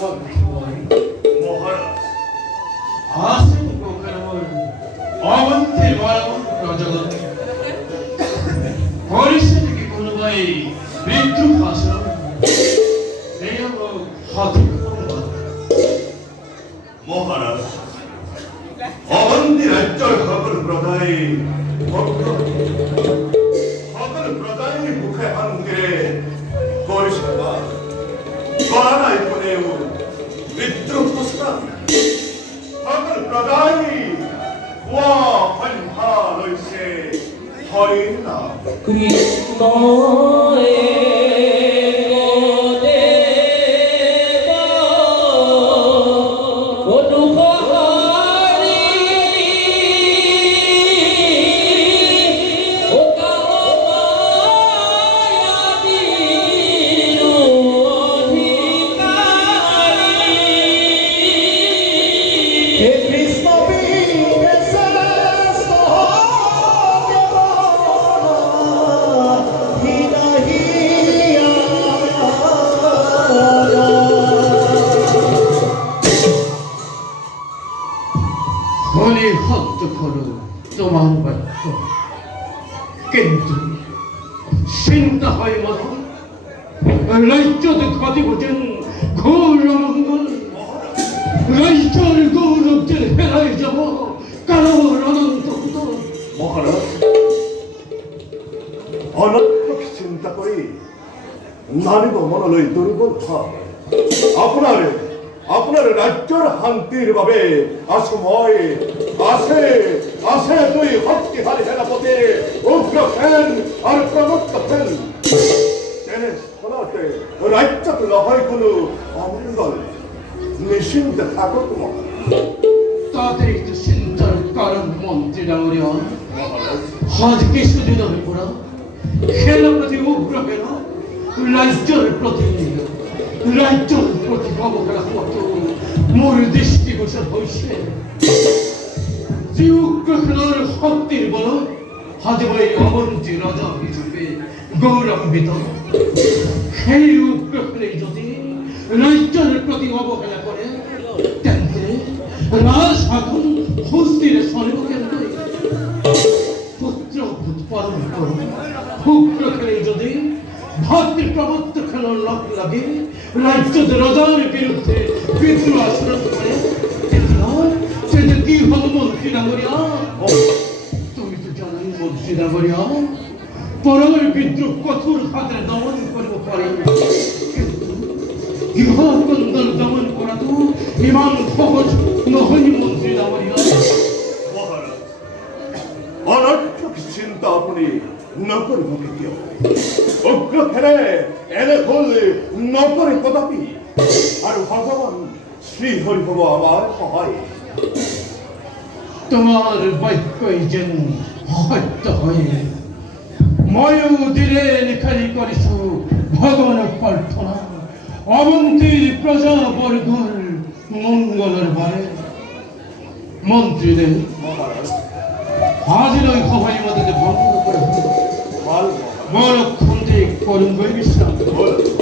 মহারাজ আসেন গোখরমল অবন্তে বারবন প্রজগত করিসেন কি কোনবাই বিদ্রুপ আশ্রম দেব হাতি মহারাজ অবন্তি রাজ্যর সকল প্রজাই সকল প্রজাই মুখে হাঙ্গে করিসেবা করানাই কোনেও বিদ্রুপ প্রস্তাব সকল প্রজাই কোয়া পন্থা লইছে হরিণ নাম কৃষ্ণ হলে হত্যা করো তোমার বাক্য কিন্তু চিন্তা হয় মতন রাজ্যতে ক্ষতি ঘটেন ঘোর অমঙ্গল রাজ্যের গৌরবদের হেরাই যাব কারোর অনন্ত মহারাজ অনর্থক চিন্তা করি নারীব মনলৈ দুর্বল হয় আপনার রাজ্যের শান্তির বাবে আসময় আছে আছে দুই শক্তিশালী সেনাপতি উগ্র সেন আর প্রমত্ত সেন তেনে স্থলতে রাজ্যত নহয় কোনো অমঙ্গল নিশ্চিন্তে থাকক তাতে একটু চিন্তার কারণ মন্ত্রী ডাঙরিয়া মহারাজ আজ কিছুদিন হয়ে পড়া খেলা প্রতি উগ্র হেন রাজ্যের প্রতি রাজ্যের প্রতি অবহেলা মত মোর দৃষ্টিগোচর হইছে যে উগ্র খেলার শক্তির বল আজ ভাই অবন্তী রাজা হিসেবে গৌরবান্বিত সেই উগ্র খেলে যদি রাজ্যের প্রতি অবহেলা করে তেন্তে রাজ শাসন হস্তির স্বর্ণকের পুত্র উৎপাদন করুন উগ্র খেলে যদি ভাতৃ প্রবত্ত খেলার লক লাগে রাজ্যের রাজার বিরুদ্ধে বিদ্রোহ আচরণ করে সেটা কি হল মন্ত্রী ডাঙরিয়া তুমি তো জানাই মন্ত্রী ডাঙরিয়া পরের বিদ্রোহ কঠোর হাতে দমন করব পারে কিন্তু গৃহকন্দল দমন করা তো ইমান সহজ নহয় মন্ত্রী ডাঙরিয়া মহারাজ অনর্থক চিন্তা আপনি নকরিব কেতিয়াও উগ্র খেলে এনে ভুল নকরে কদাপি আর ভগবান শ্রীহরি হব আমার সহায় তোমার বাক্যই যেন হত্য হয় ময়ূর দিলে লিখারি করিস ভগবান প্রার্থনা অবন্তীর প্রজাবর্গর মঙ্গলের বারে মন্ত্রীদের মহারাজ হাজির ওই সভায় মধ্যে ভঙ্গ করে ভাল বড় খন্ডে করুন বৈ বিশ্রাম মহারাজ